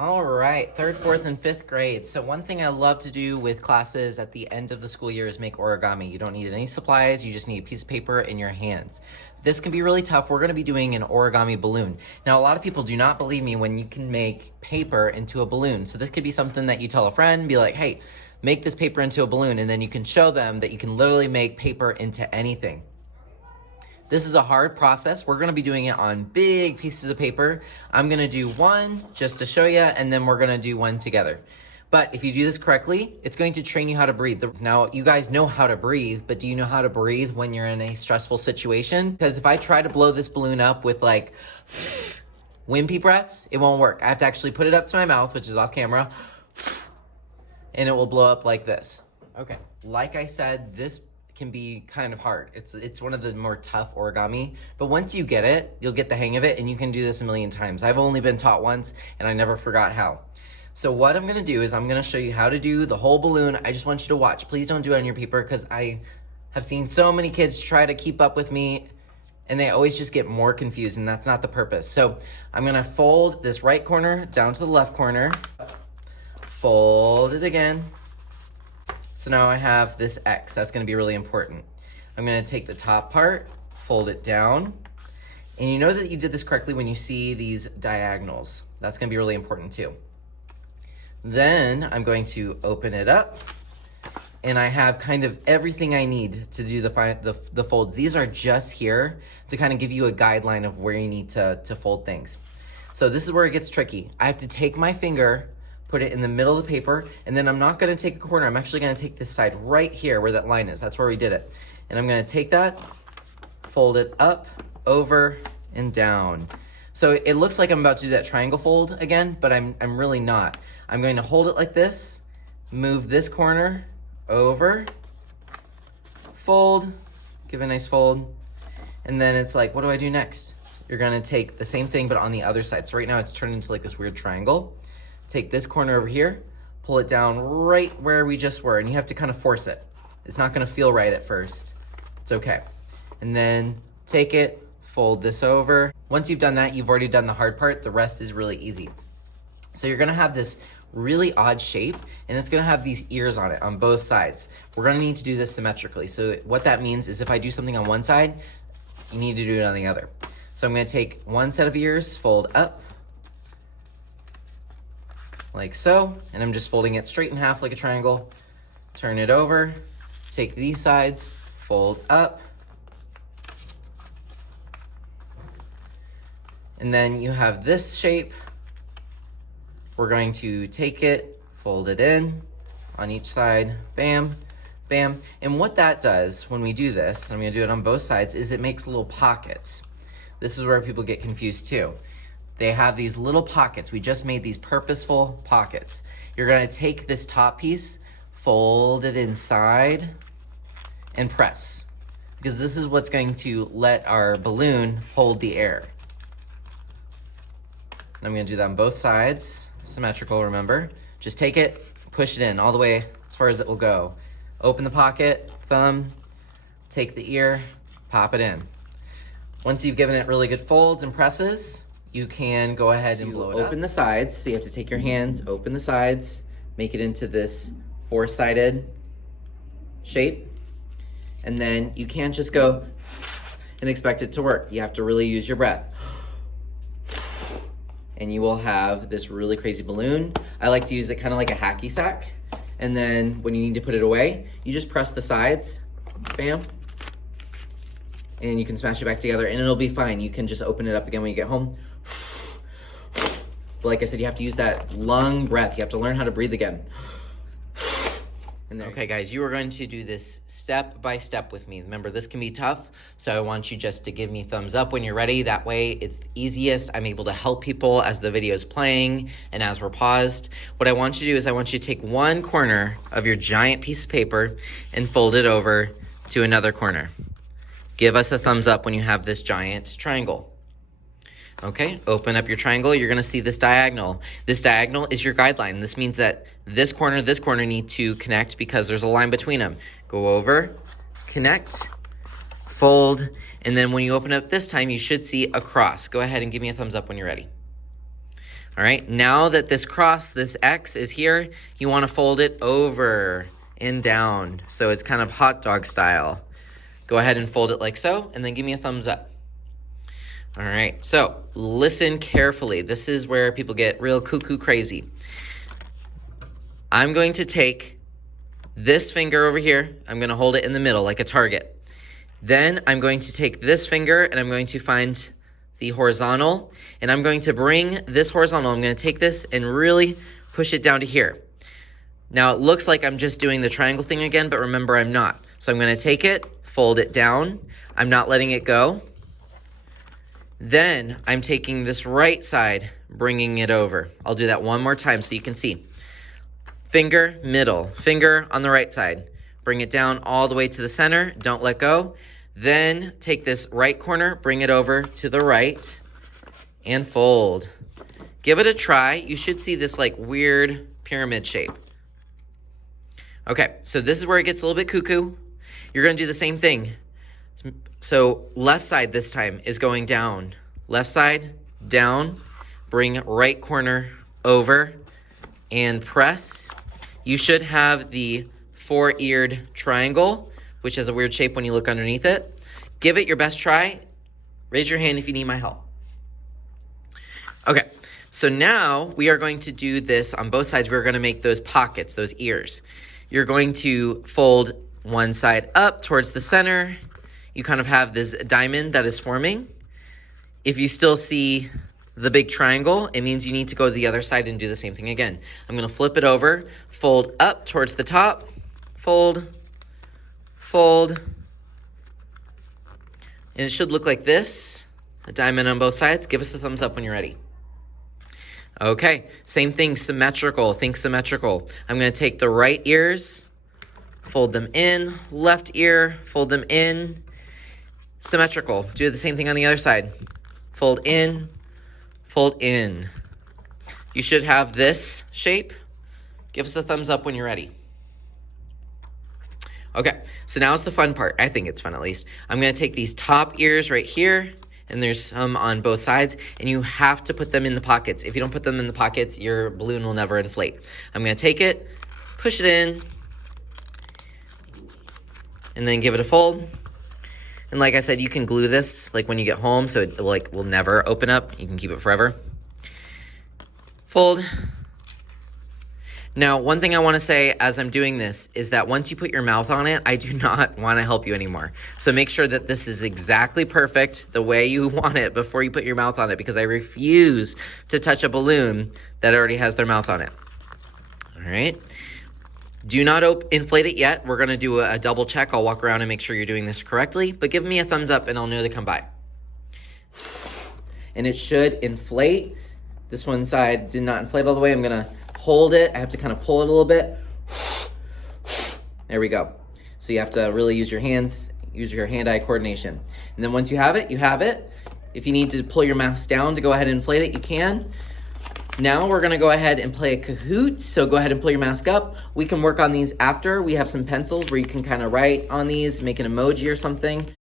All right, third, fourth, and fifth grade. So one thing I love to do with classes at the end of the school year is make origami. You don't need any supplies, you just need a piece of paper in your hands. This can be really tough. We're gonna be doing an origami balloon. Now, a lot of people do not believe me when you can make paper into a balloon. So this could be something that you tell a friend, be like, hey, make this paper into a balloon, and then you can show them that you can literally make paper into anything. This is a hard process. We're gonna be doing it on big pieces of paper. I'm gonna do one just to show you, and then we're gonna do one together. But if you do this correctly, it's going to train you how to breathe. Now, you guys know how to breathe, but do you know how to breathe when you're in a stressful situation? Because if I try to blow this balloon up with like wimpy breaths, it won't work. I have to actually put it up to my mouth, which is off camera, and it will blow up like this. Okay, like I said, this can be kind of hard. It's one of the more tough origami, but once you get it, you'll get the hang of it, and you can do this a million times. I've only been taught once, and I never forgot how. So what I'm gonna do is I'm gonna show you how to do the whole balloon. I just want you to watch. Please don't do it on your paper, because I have seen so many kids try to keep up with me, and they always just get more confused, and that's not the purpose. So I'm gonna fold this right corner down to the left corner, fold it again. So now I have this X. That's gonna be really important. I'm gonna take the top part, fold it down, and you know that you did this correctly when you see these diagonals. That's gonna be really important too. Then I'm going to open it up, and I have kind of everything I need to do the fold. These are just here to kind of give you a guideline of where you need to fold things. So this is where it gets tricky. I have to take my finger, put it in the middle of the paper, and then I'm not gonna take a corner. I'm actually gonna take this side right here where that line is. That's where we did it. And I'm gonna take that, fold it up, over, and down. So it looks like I'm about to do that triangle fold again, but I'm really not. I'm going to hold it like this, move this corner over, fold, give a nice fold, and then it's like, what do I do next? You're gonna take the same thing, but on the other side. So right now it's turned into like this weird triangle. Take this corner over here, pull it down right where we just were, and you have to kind of force it. It's not gonna feel right at first. It's okay. And then take it, fold this over. Once you've done that, you've already done the hard part. The rest is really easy. So you're gonna have this really odd shape, and it's gonna have these ears on it on both sides. We're gonna need to do this symmetrically. So what that means is if I do something on one side, you need to do it on the other. So I'm gonna take one set of ears, fold up, like so, and I'm just folding it straight in half like a triangle. Turn it over, take these sides, fold up, and then you have this shape. We're going to take it, fold it in on each side, bam, bam. And what that does when we do this, and I'm gonna do it on both sides, is it makes little pockets. This is where people get confused too. They have these little pockets. We just made these purposeful pockets. You're gonna take this top piece, fold it inside, and press. Because this is what's going to let our balloon hold the air. And I'm gonna do that on both sides. Symmetrical, remember. Just take it, push it in all the way as far as it will go. Open the pocket, thumb, take the ear, pop it in. Once you've given it really good folds and presses, you can go ahead and blow it up. Open the sides, so you have to take your hands, open the sides, make it into this four-sided shape, and then you can't just go and expect it to work. You have to really use your breath. And you will have this really crazy balloon. I like to use it kind of like a hacky sack, and then when you need to put it away, you just press the sides, bam, and you can smash it back together, and it'll be fine. You can just open it up again when you get home. But like I said, you have to use that lung breath. You have to learn how to breathe again. Okay, guys, you are going to do this step by step with me. Remember, this can be tough, so I want you just to give me thumbs up when you're ready. That way, it's the easiest. I'm able to help people as the video is playing and as we're paused. What I want you to do is I want you to take one corner of your giant piece of paper and fold it over to another corner. Give us a thumbs up when you have this giant triangle. Okay, open up your triangle. You're gonna see this diagonal. This diagonal is your guideline. This means that this corner need to connect because there's a line between them. Go over, connect, fold, and then when you open up this time, you should see a cross. Go ahead and give me a thumbs up when you're ready. All right, now that this cross, this X is here, you want to fold it over and down. So it's kind of hot dog style. Go ahead and fold it like so, and then give me a thumbs up. All right, so listen carefully. This is where people get real cuckoo crazy. I'm going to take this finger over here. I'm going to hold it in the middle like a target. Then I'm going to take this finger and I'm going to find the horizontal, and I'm going to bring this horizontal. I'm going to take this and really push it down to here. Now it looks like I'm just doing the triangle thing again, but remember I'm not. So I'm going to take it, fold it down. I'm not letting it go. Then I'm taking this right side, bringing it over. I'll do that one more time so you can see. Finger, middle, finger on the right side. Bring it down all the way to the center. Don't let go. Then take this right corner, bring it over to the right, and fold. Give it a try. You should see this like weird pyramid shape. Okay, so this is where it gets a little bit cuckoo. You're gonna do the same thing. So left side this time is going down. Left side, down. Bring right corner over and press. You should have the four-eared triangle, which has a weird shape when you look underneath it. Give it your best try. Raise your hand if you need my help. Okay, so now we are going to do this on both sides. We're gonna make those pockets, those ears. You're going to fold one side up towards the center. You kind of have this diamond that is forming. If you still see the big triangle, it means you need to go to the other side and do the same thing again. I'm gonna flip it over, fold up towards the top, fold, fold, and it should look like this, a diamond on both sides. Give us a thumbs up when you're ready. Okay, same thing, symmetrical, think symmetrical. I'm gonna take the right ears, fold them in, left ear, fold them in, symmetrical. Do the same thing on the other side. Fold in, fold in. You should have this shape. Give us a thumbs up when you're ready. Okay, so now it's the fun part. I think it's fun at least. I'm gonna take these top ears right here, and there's some on both sides, and you have to put them in the pockets. If you don't put them in the pockets, your balloon will never inflate. I'm gonna take it, push it in, and then give it a fold. And like I said, you can glue this like when you get home, so it like will never open up. You can keep it forever. Fold. Now, one thing I want to say as I'm doing this is that once you put your mouth on it, I do not want to help you anymore. So make sure that this is exactly perfect the way you want it before you put your mouth on it, because I refuse to touch a balloon that already has their mouth on it. All right. Do not inflate it yet. We're going to do a double check. I'll walk around and make sure you're doing this correctly, but give me a thumbs up and I'll know to come by. And it should inflate. This one side did not inflate all the way. I'm going to hold it. I have to kind of pull it a little bit. There we go. So you have to really use your hands, use your hand-eye coordination. And then once you have it, you have it. If you need to pull your mask down to go ahead and inflate it, you can. Now we're gonna go ahead and play a Kahoot. So go ahead and pull your mask up. We can work on these after. We have some pencils where you can kind of write on these, make an emoji or something.